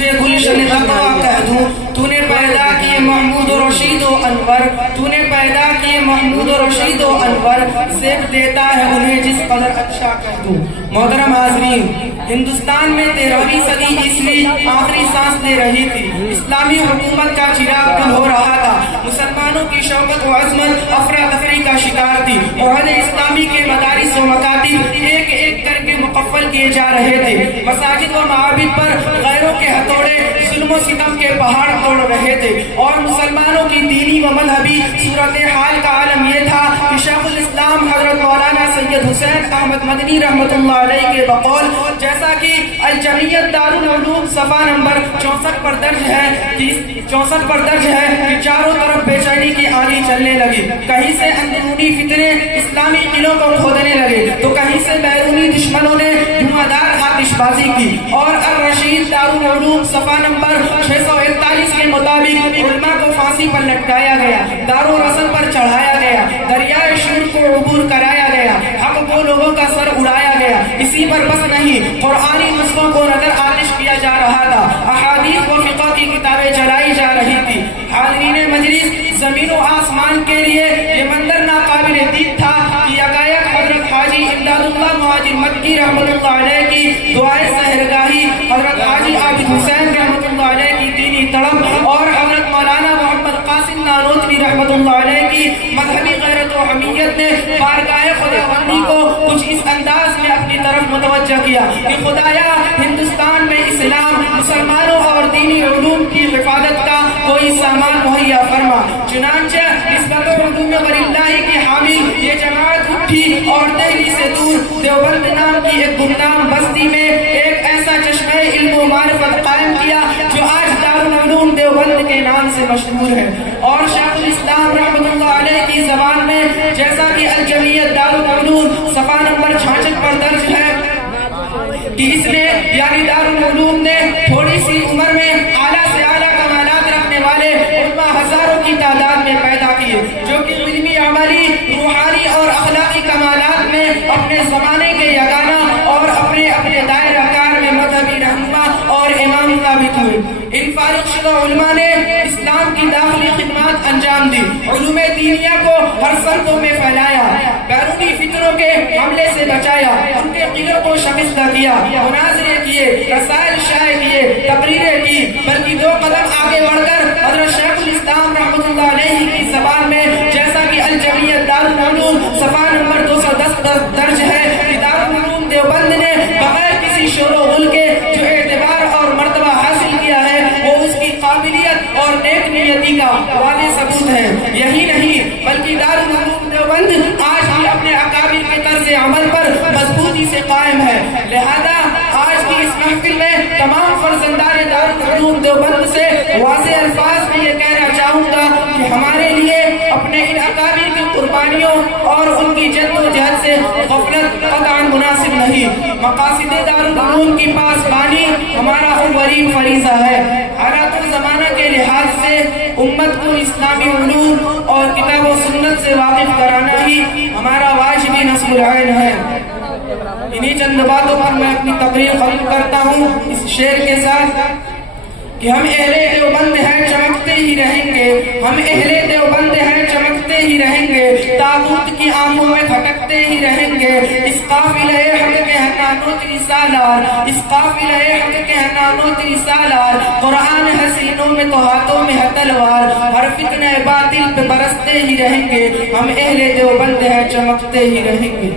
تجھے گلشن تقویٰ کہہ دوں. تو نے پیدا کیے محمود و رشید و انور, تو نے پیدا کیے محمود و رشید و انور, زیب دیتا ہے انہیں جس قدر اچھا کہہ دوں. محترم حاضرین, ہندوستان میں 13ویں صدی عیسوی آخری سانس لے رہی تھی. اسلامی حکومت کا چراغ گل ہو رہا تھا. مسلمانوں کی شوکت و عظمت افراتفری کا شکار تھی. عہد اسلامی کے مدارس و مکاتب ایک ایک کر کے مقفل کیے جا رہے تھے. مساجد و معابد پر غیروں کے ہتھوڑے ظلم و ستم کے پہاڑ توڑ رہے تھے, اور مسلمانوں کی دینی و مذہبی صورتحال کا عالم یہ تھا کہ شیخ الاسلام حضرت مولانا سید حسین احمد مدنی رحمۃ اللہ علیہ کے بقول, جیسا کہ الجمعیت دارالعلوم صفحہ نمبر 64 پر درج ہے کہ چاروں طرف بے چینی کی آندھی چلنے لگی. کہیں سے اندرونی فتنے اسلامی قلعوں کو کھودنے لگے تو کہیں سے بیرونی دشمنوں نے دھواں آتش بازی کی. اور الرشید دارالعلوم صفحہ نمبر 641 کے مطابق علماء کو پھانسی پر لٹکایا گیا, دارالرسل پر چڑھایا گیا, دریائے شور کو عبور کرایا گیا, حق کو لوگوں کا سر اڑایا گیا. اسی پر بس نہیں, قرآنی نسخوں کو نظر آتش کیا جا رہا تھا, احادیث و فقہ کی کتابیں جلائی جا رہی تھی. حاضرین مجلس, زمین و آسمان کے لیے یہ منظر ناقابل دید تھا کہ یکایک حضرت حاجی امداد اللہ مہاجر مکی رحمۃ اللہ علیہ کی دعائے سحرگاہی, حضرت حاجی عابد حسین رحمۃ اللہ علیہ کی دینی تڑپ, اور حضرت مولانا محمد قاسم نانوتوی رحمۃ اللہ علیہ کی مذہبی غیرت و حمیت نے بارگاہ خداوندی کو کچھ اس انداز میں اپنی طرف متوجہ کیا کہ خدایا ہندوستان میں اسلام, مسلمانوں اور دینی علوم کی حفاظت کا کوئی سامان مہیا فرما. چنانچہ نسبت علوم غیراللہ کی حامل یہ جماعت اٹھی اور دہلی سے دور دیوبند نام کی ایک گمنام بستی میں ایک ایسا چشمہ علم و معرفت قائم کیا جو آج دارالعلوم دیوبند کے نام سے مشہور ہے. اور شیخ الاسلام رحمۃ اللہ علیہ کی زبان میں, جیسا کہ الجمعیت دارالعلوم صفحہ نمبر 66 پر درج ہے کہ اس نے یعنی دارالعلوم نے تھوڑی سی عمر میں اعلیٰ سے اعلیٰ کمالات رکھنے والے علماء ہزاروں کی تعداد میں پیدا کیے, جو کہ علمی, عملی, روحانی اور اخلاقی کمالات میں اپنے زمانے کے یگانہ اور اپنے اپنے دائرہ کار میں مذہبی رہنما اور امام ثابت ہوئے. ان فارغ شدہ علماء نے اسلام کی داخلی خدمات انجام دی, علوم دینیہ کو ہر سرحدوں میں پھیلایا, بیرونی فکروں کے حملے سے بچایا, ان کے قلعوں کو شکستہ کیا, مناظرے کیے, رسائل شائع کیے, تقریریں کی, بلکہ 2 قدم آگے بڑھ کر حضرت شیخ الاسلام رحمۃ اللہ علیہ کی زبان میں, جیسا کہ الجمعیت دارالعلوم صفحہ نمبر 210 درج ہے کہ دارالعلوم دیوبند نے بغیر کسی شور و غل کے جو اعتبار اور مرتبہ حاصل کیا ہے وہ اس کی قابلیت اور نیک نیتی کا واضح ثبوت ہے. یہی نہیں بلکہ دارالعلوم دیوبند آج بھی اپنے اکابر کے طرز عمل پر مضبوطی سے قائم ہے. لہذا آج کی اس محفل میں تمام فرزندان دارالعلوم دیوبند سے واضح الفاظ میں یہ کہنا چاہوں گا کہ ہمارے لیے اپنے ان اکابر کی قربانیوں اور ان کی جد و جہد سے غفلت قطعاً مناسب نہیں. مقاصد دارالعلوم کی پاسبانی ہمارا اولین فریضہ ہے. حالات زمانہ کے لحاظ سے امت کو اسلامی علوم اور کتاب و سنت سے واقف کرانا ہی ہمارا واجبی نصب العین ہے. انہی چند باتوں پر میں اپنی تقریر ختم کرتا ہوں اس شعر کے ساتھ کہ ہم اہل دیوبند ہیں چمکتے ہی رہیں گے, ہم اہل دیوبند ہیں چمکتے ہی رہیں گے, تاغوت کی آنکھوں میں کھٹکتے ہی رہیں گے. اس قافلہ حق کے ہنانو تیری سالار, اس قافلہ حق کے ہنانو تیری سالار, قرآن ہے سینوں میں تو ہاتھوں میں ہے تلوار, ہر فتنہ باطل پہ برستے ہی رہیں گے, ہم اہل دیوبند ہیں چمکتے ہی رہیں گے.